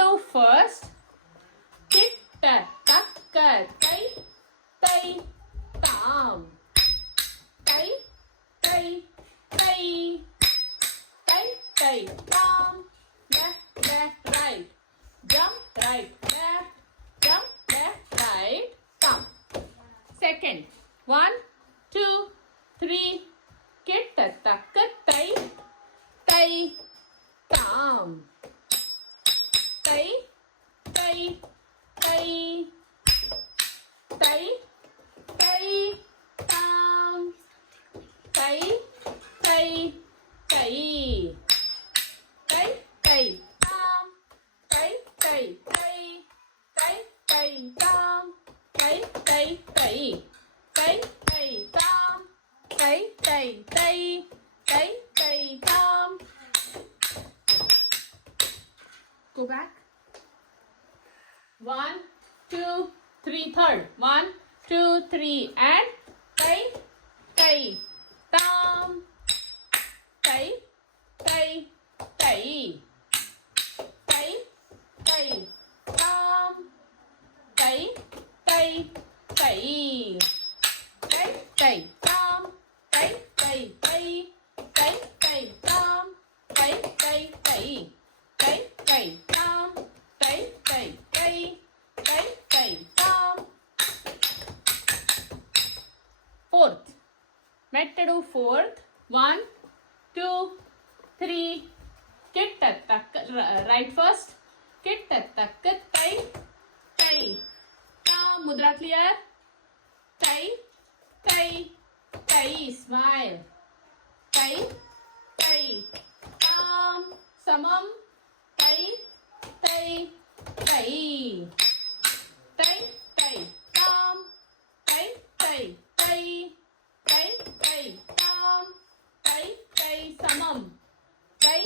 do first. Kitta, takka, tai, tai, tam. Tai, tai, tai. Tai, tai, tam. Left, left, right. Jump, right, left. Jump, left, right. Tam. Second. 1, 2, 3. Kitta, takka, tai, tai, tam. Tai, tai, tai. Tai, tai, tam. Tai, tai, tai. Tai, tai, tam. Tai, tai, tai. Tai, tai, tam. Tai, tai, tai. Tai, tai, tam. Tai, tai, tai. Tai, tai, tam. Go back. 1, 2, 3. Third. 1, 2, 3. And tai, tai, tam. Tai, tai, tai. Tai, tai, tam. Tai, tai, tai. Tai, tai, tam. Tai, tai, tai. Tai, tai, tam. Tai, tai, tai. Tai, tai, tam. Tai, tai, tai. Tai, tai, tam. Fourth. Method do fourth. 1, 2, 3. Kitta, takka, right first. Kitta, takka, tai, tai. Tam. Mudra clear. Tai, tai, tai. Smile. Tai, tai. Tam. Samam. Tai, tai, tai. Tai, tai, tam. Tai, tai, tai. Tai, tai, tam. Tai, tai, samam. Tai,